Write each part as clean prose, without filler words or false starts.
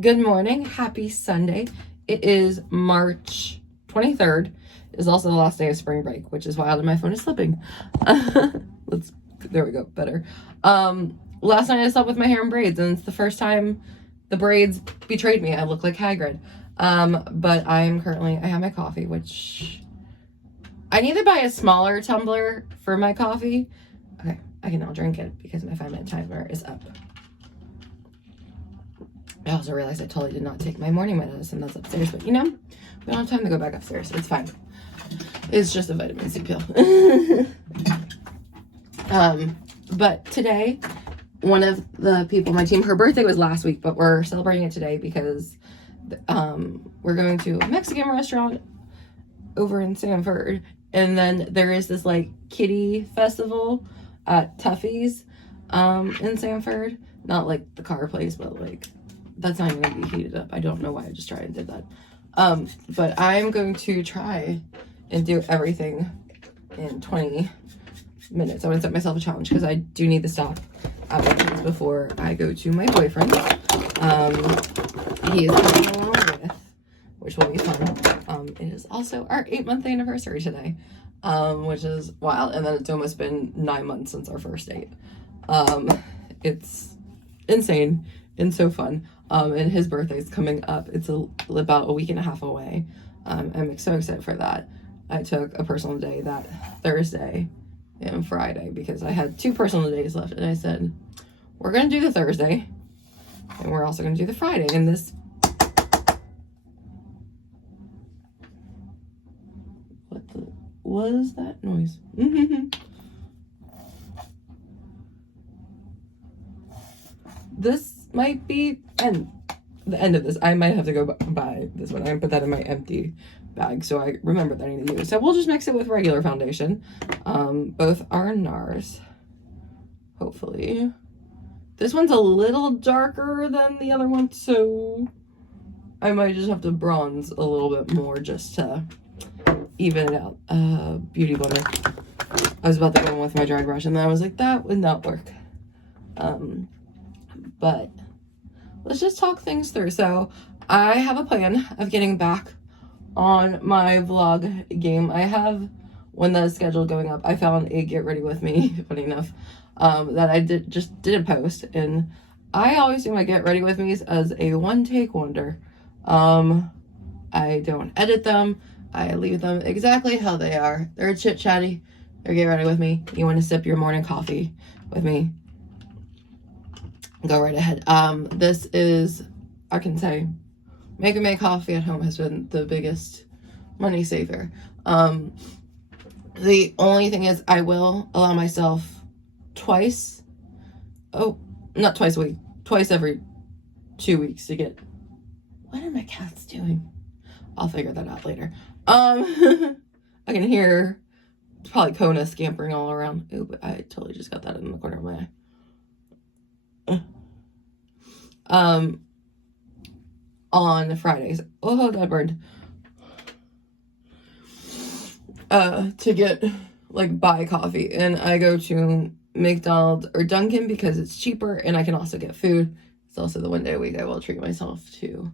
Good morning. Happy Sunday. It is March 23rd. Is also the last day of spring break, which is wild and my phone is slipping. There we go, better. Last night I slept with my hair in braids and it's the first time the braids betrayed me. I look like Hagrid. But I have my coffee, which I need to buy a smaller tumbler for my coffee. Okay, I can now drink it because my 5-minute timer is up. I also realized I totally did not take my morning medicine that's upstairs, but we don't have time to go back upstairs. It's fine. It's just a vitamin C pill. But today, one of the people on my team, her birthday was last week, but we're celebrating it today because we're going to a Mexican restaurant over in Sanford. And then there is this like kiddie festival at Tuffy's in Sanford. Not like the car place, but like that's not even gonna be heated up. I don't know why I just tried and did that. But I'm going to try and do everything in 20 minutes. I want to set myself a challenge because I do need to stop at before I go to my boyfriend. He is coming along with, which will be fun. It is also our 8-month anniversary today, which is wild. And then it's almost been 9 months since our first date. It's insane and so fun. And his birthday is coming up. It's about a week and a half away. I'm so excited for that. I took a personal day that Thursday and Friday because I had 2 personal days left, and I said we're gonna do the Thursday and we're also gonna do the Friday. And this what was that noise? This might be the end of this. I might have to go buy this one. I can put that in my empty bag so I remember that I need to use. So we'll just mix it with regular foundation. Both are NARS, hopefully. This one's a little darker than the other one, so I might just have to bronze a little bit more just to even it out. Beauty blender. I was about to go in with my dry brush and then I was like, that would not work. But let's just talk things through. So I have a plan of getting back on my vlog game. I have, when the schedule going up, I found a get ready with me, funny enough, that I didn't post. And I always do my get ready with me as a one-take wonder. I don't edit them. I leave them exactly how they are. They're chit-chatty. They're get ready with me. You want to sip your morning coffee with me? Go right ahead. This is, I can say, making my coffee at home has been the biggest money saver. The only thing is I will allow myself twice every 2 weeks to get, what are my cats doing? I'll figure that out later. I can hear probably Kona scampering all around. Ooh, but I totally just got that in the corner of my eye. On Fridays, oh, that burned, to get, like, buy coffee, and I go to McDonald's or Dunkin' because it's cheaper, and I can also get food. It's also the one day a week I will treat myself to,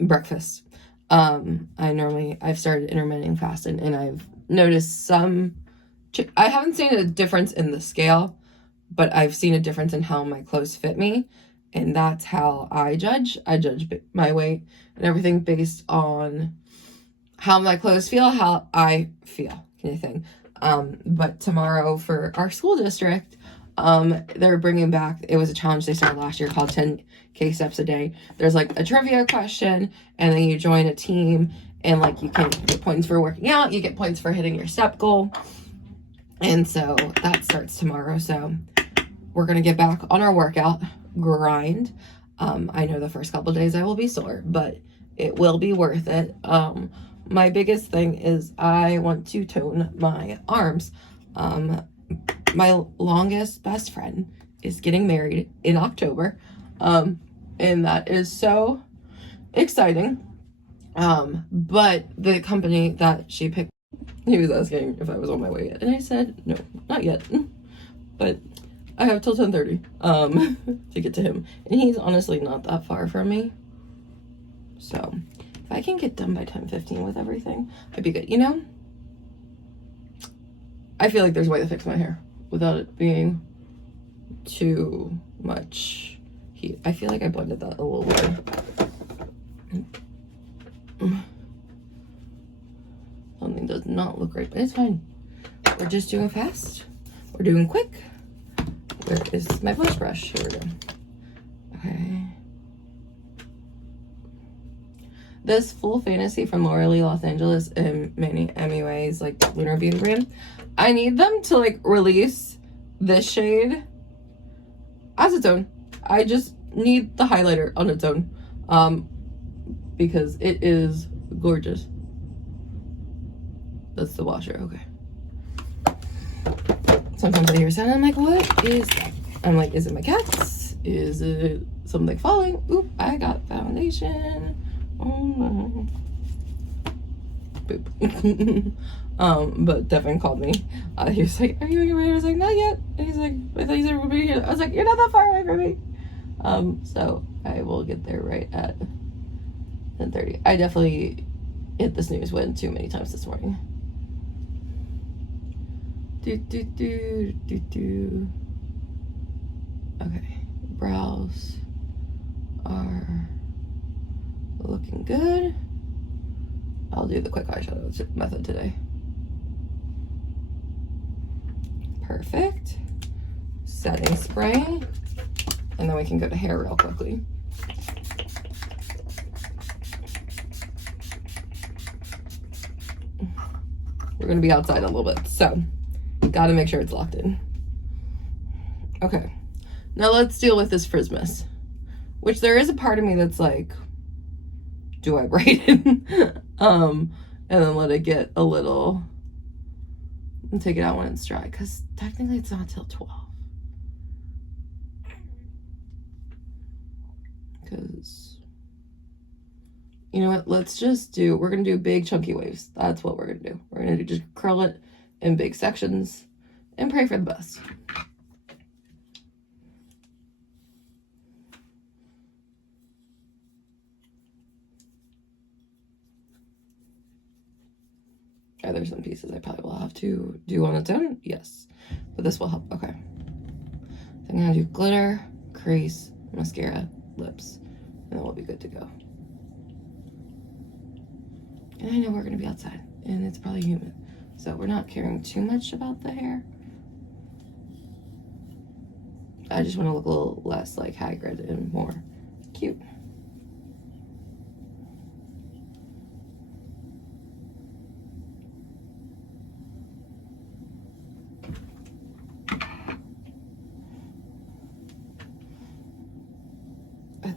breakfast. I've started intermittent fasting, and I've noticed I haven't seen a difference in the scale, but I've seen a difference in how my clothes fit me, and that's how I judge. I judge my weight and everything based on how my clothes feel, how I feel, kind of thing. But tomorrow for our school district, they're bringing back, it was a challenge they started last year called 10K steps a day. There's like a trivia question, and then you join a team, and like you can get points for working out, you get points for hitting your step goal. And so that starts tomorrow. So we're going to get back on our workout grind. I know the first couple days I will be sore, but it will be worth it. My biggest thing is I want to tone my arms. My longest best friend is getting married in October. And that is so exciting. But the company that she picked, he was asking if I was on my way yet. And I said, no, not yet. But I have till 10:30 to get to him, and he's honestly not that far from me. So if I can get done by 10:15 with everything, I'd be good. You know, I feel like there's a way to fix my hair without it being too much heat. I feel like I blended that a little weird. Something does not look right, but it's fine. We're just doing fast. We're doing quick. Where is my blush brush? Here we go. Okay. This Full Fantasy from L'Oreal Los Angeles and many MUA's like Lunar Beauty brand. I need them to like release this shade as its own. I just need the highlighter on its own. Because it is gorgeous. That's the washer, okay. Sometimes I hear a sound and I'm like, what is that? I'm like, is it my cats? Is it something falling? Oop, I got foundation. Oh no. Boop. But Devin called me. He was like, are you on your way? I was like, not yet. And he's like, I thought you said we'd be here. I was like, you're not that far away from me. So I will get there right at 10:30. I definitely hit the snooze button too many times this morning. Okay, brows are looking good. I'll do the quick eyeshadow method today. Perfect. Setting spray, and then we can go to hair real quickly. We're gonna be outside a little bit, so gotta make sure it's locked in. Okay, now let's deal with this frizz mess, which there is a part of me that's like, do I braid it? And then let it get a little, and take it out when it's dry, because technically it's not till 12. Because, you know what, let's just do, we're gonna do big chunky waves. That's what we're gonna do. We're gonna just curl it in big sections and pray for the best. Are there some pieces I probably will have to do on its own? Yes, but this will help. Okay, so I'm gonna do glitter, crease, mascara, lips, and then we'll be good to go. And I know we're gonna be outside and it's probably humid, so we're not caring too much about the hair. I just want to look a little less like Hagrid and more cute.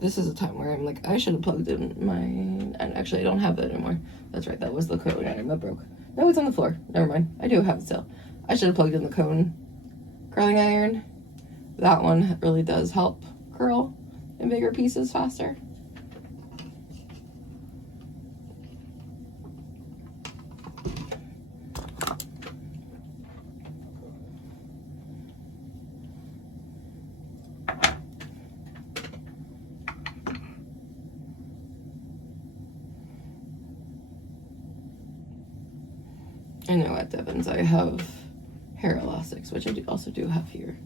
This is a time where I'm like, I should have plugged in my, and actually I don't have that anymore. That's right, that was the curling iron that broke. No, it's on the floor. Never mind. I do have it still. I should have plugged in the cone curling iron. That one really does help curl in bigger pieces faster. I know at Devon's I have hair elastics, which I also do have here,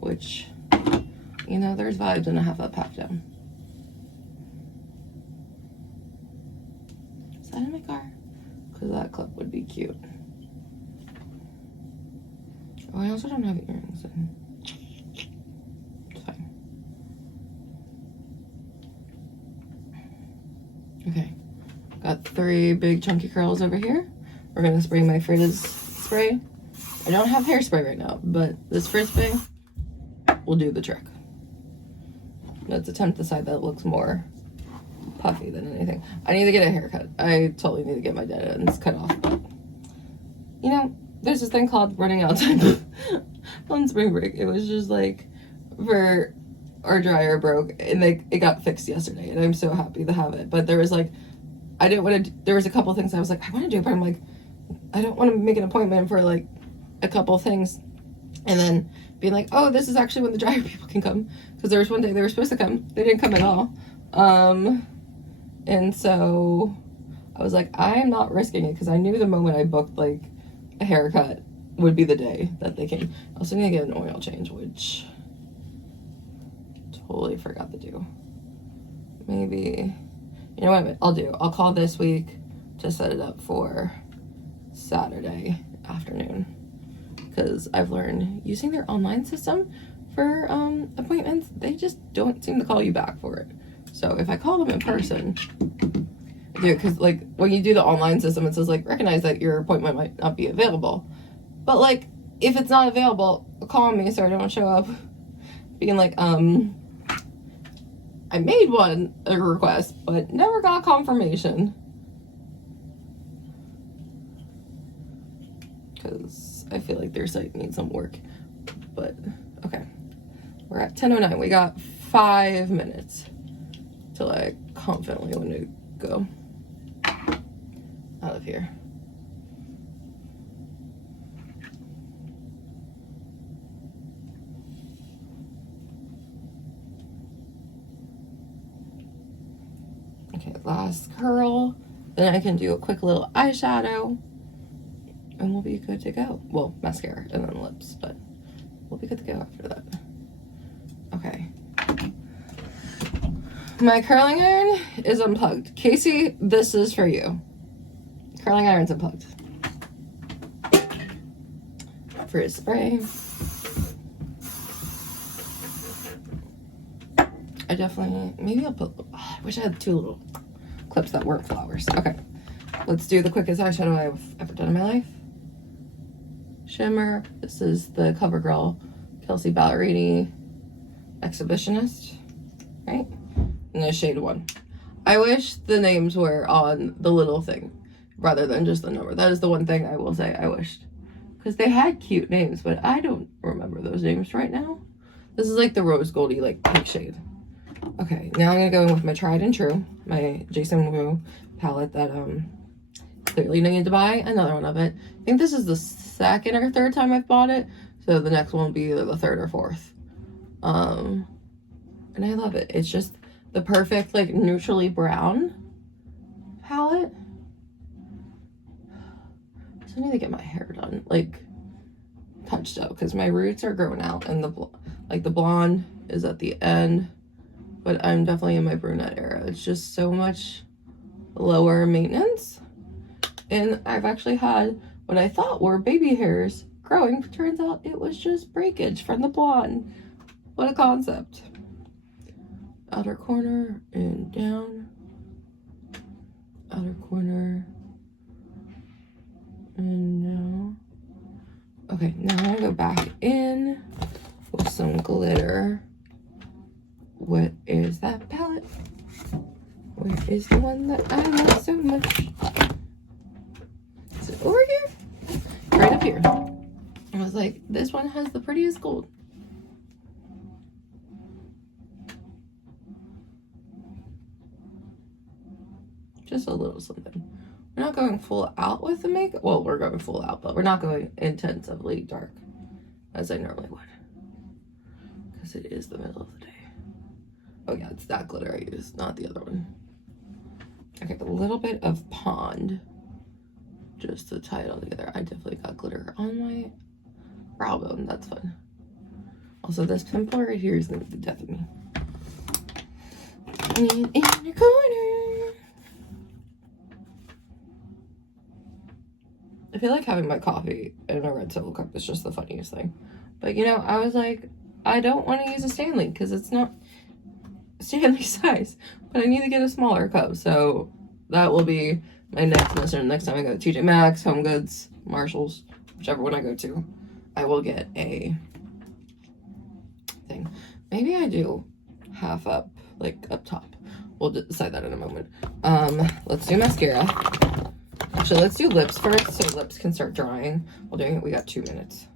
which, you know, there's vibes and I have that packed down. Is that in my car? Because that clip would be cute. Oh, I also don't have earrings in. It's fine. Okay, got 3 big chunky curls over here. We're gonna spray my frizz spray. I don't have hairspray right now, but this frizz spray will do the trick. Let's attempt the side that looks more puffy than anything. I need to get a haircut. I totally need to get my dead ends cut off, but you know, there's this thing called running out of time on spring break. It was just like, for our dryer broke and it got fixed yesterday, and I'm so happy to have it. But there was like, I didn't want to, there was a couple things I was like, I want to do, but I'm like, I don't want to make an appointment for like a couple things. And then being like, oh, this is actually when the dryer people can come, because there was one day they were supposed to come, they didn't come at all. And so I was like, I am not risking it, because I knew the moment I booked like a haircut would be the day that they came. I also need to get an oil change, which totally forgot to do. Maybe, you know what I'll call this week to set it up for Saturday afternoon, because I've learned using their online system for appointments, they just don't seem to call you back for it. So if I call them in person, dude, because like when you do the online system, it says like recognize that your appointment might not be available, but like if it's not available, call me so I don't show up being like I made a request but never got confirmation, because I feel like their site needs some work. But okay, we're at 10:09. We got 5 minutes till I confidently want to go out of here. Okay, last curl, then I can do a quick little eyeshadow and we'll be good to go. Well, mascara and then lips, but we'll be good to go after that. Okay. My curling iron is unplugged. Casey, this is for you. Curling iron's unplugged. Frizz spray. I definitely, maybe I'll put, I wish I had 2 little clips that weren't flowers. Okay, let's do the quickest eyeshadow I've ever done in my life. Shimmer. This is the CoverGirl Kelsey Ballerini Exhibitionist, right? And the shade 1. I wish the names were on the little thing rather than just the number. That is the one thing I will say I wished, because they had cute names, but I don't remember those names right now. This is like the rose goldy, like pink shade. Okay, now I'm gonna go in with my tried and true, my Jason Wu palette that clearly needed to buy another one of it. I think this is the 2nd or 3rd time I've bought it, so the next one will be either the 3rd or 4th. And I love it. It's just the perfect like neutrally brown palette. So I need to get my hair done, like touched up, because my roots are growing out and the blonde is at the end, but I'm definitely in my brunette era. It's just so much lower maintenance, and I've actually had what I thought were baby hairs growing, but turns out it was just breakage from the blonde. What a concept. Outer corner and down, outer corner and now. Okay, now I'm gonna go back in with some glitter. What is that palette? Where is the one that I love so much? Is it over here? Right up here. I was like, this one has the prettiest gold. Just a little something. We're not going full out with the makeup. Well, we're going full out, but we're not going intensively dark as I normally would, because it is the middle of the day. Oh yeah, it's that glitter I use, not the other one. Okay, a little bit of Pond just to tie it all together. I definitely got glitter on my brow bone. That's fun. Also, this pimple right here is gonna be the death of me. In the corner. I feel like having my coffee in a red solo cup is just the funniest thing. But you know, I was like, I don't want to use a Stanley because it's not Stanley size, but I need to get a smaller cup. So that will be my next mission. Next time I go to TJ Maxx, Home Goods, Marshalls, whichever one I go to, I will get a thing. Maybe I do half up, like up top. We'll decide that in a moment. Let's do mascara. Actually, let's do lips first so lips can start drying. While doing it, we got 2 minutes.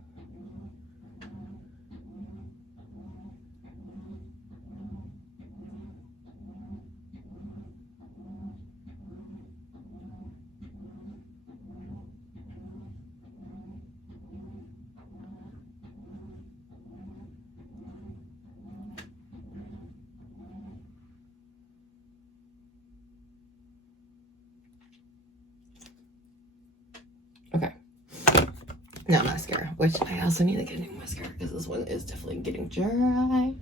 Now mascara, which I also need to get a new mascara because this one is definitely getting dry.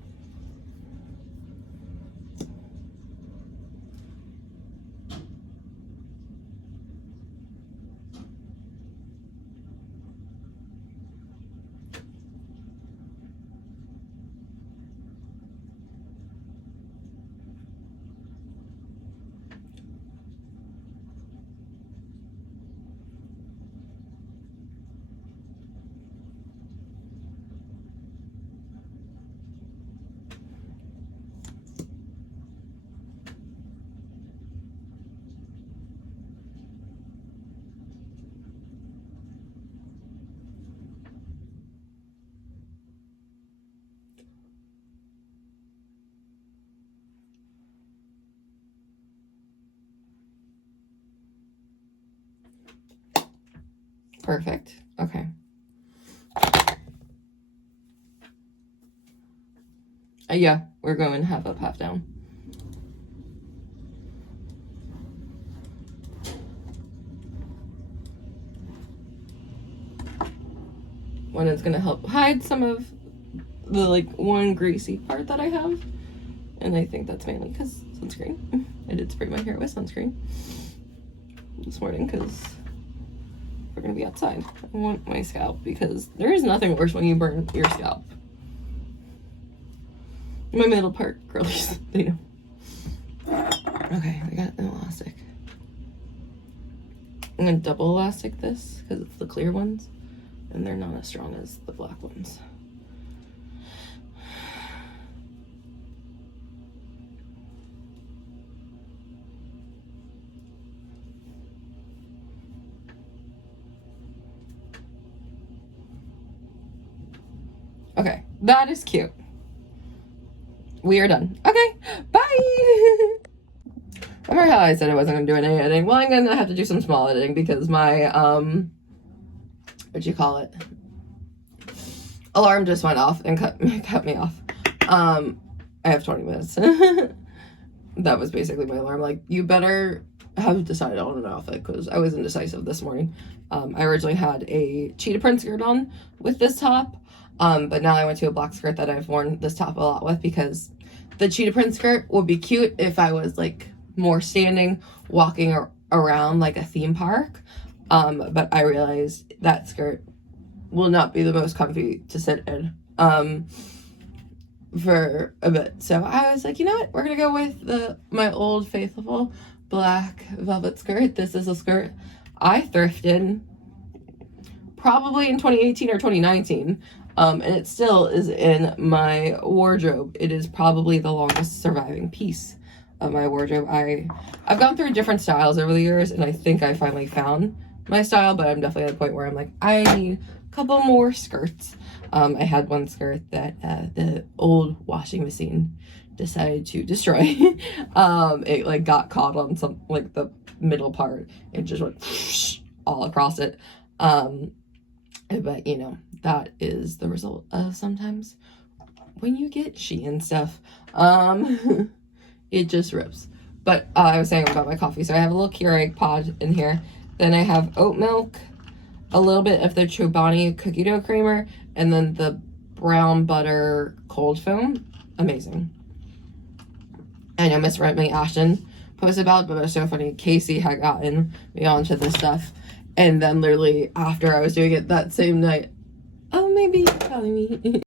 Perfect. Okay. Yeah, we're going half up, half down. One is gonna help hide some of the like one greasy part that I have, and I think that's mainly because sunscreen. I did spray my hair with sunscreen this morning because we're gonna be outside. I want my scalp because there is nothing worse when you burn your scalp. My middle part, girlies, they know. Okay, we got an elastic. I'm gonna double elastic this because it's the clear ones and they're not as strong as the black ones. Okay, that is cute. We are done. Okay, bye! Remember how I said I wasn't gonna do any editing? Well, I'm gonna have to do some small editing because my, alarm just went off and cut me off. I have 20 minutes. That was basically my alarm. Like, you better have decided on an outfit because I was indecisive this morning. I originally had a cheetah print skirt on with this top. But now I went to a black skirt that I've worn this top a lot with because the cheetah print skirt would be cute if I was like more standing, walking around like a theme park. But I realized that skirt will not be the most comfy to sit in for a bit. So I was like, you know what? We're gonna go with my old faithful black velvet skirt. This is a skirt I thrifted probably in 2018 or 2019. And it still is in my wardrobe. It is probably the longest surviving piece of my wardrobe. I've gone through different styles over the years, and I think I finally found my style, but I'm definitely at a point where I'm like, I need a couple more skirts. I had one skirt that the old washing machine decided to destroy. It like got caught on some, like the middle part. It just went whoosh, all across it. But you know, that is the result of sometimes when you get Shein stuff. It just rips. But I was saying about my coffee. So I have a little Keurig pod in here. Then I have oat milk, a little bit of the Chobani cookie dough creamer, and then the brown butter cold foam. Amazing. I know Miss Remy Ashton posted about it, but it was so funny. Casey had gotten me onto this stuff. And then literally after I was doing it that same night, oh, maybe you're calling me.